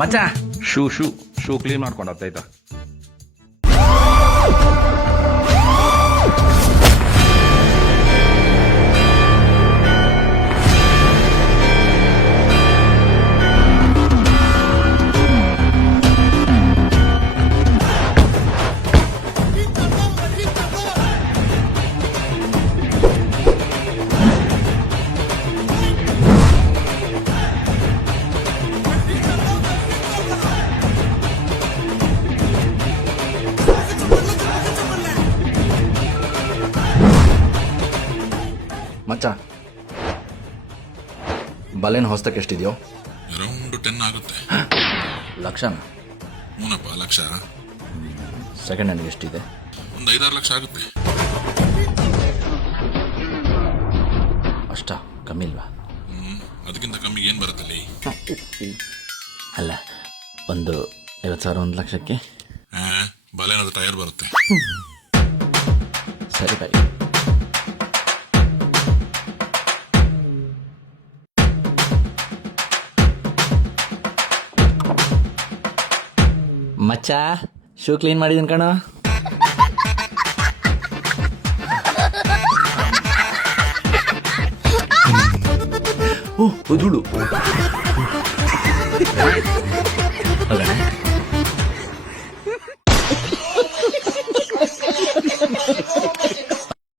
ಮಚ್ಚ shoe clean ಮಾಡ್ಕೊಂಡು ಆಯ್ತಾ? ಮಚ್ಚ ಬಲೆನ್ ಹೊಸ್ತಕ್ಕೆ ಎಷ್ಟಿದೆಯೋ? ಅರೌಂಡ್ 10 ಆಗುತ್ತೆ. ಲಕ್ಷನ? ಮೂನಪ್ಪ ಲಕ್ಷ. ಸೆಕೆಂಡ್ ಹ್ಯಾಂಡ್ಗೆ ಎಷ್ಟಿದೆ? ಒಂದು 5-6 ಲಕ್ಷ ಆಗುತ್ತೆ. ಅಷ್ಟ ಕಮ್ಮಿ ಇಲ್ವಾ? ಅದಕ್ಕಿಂತ ಕಮ್ಮಿಗೆ ಏನು ಬರುತ್ತಲ್ಲಿ? ಅಲ್ಲ, ಒಂದು 50,000 1 ಲಕ್ಷಕ್ಕೆ. ಬಲೇನದು ಟೈರ್ ಬರುತ್ತೆ. ಸರಿ ಬಾಯ್. ಮಚ್ಚ ಶೂ ಕ್ಲೀನ್ ಮಾಡಿದೀನಿ ಕಣ. ಓ ಧೂಳು.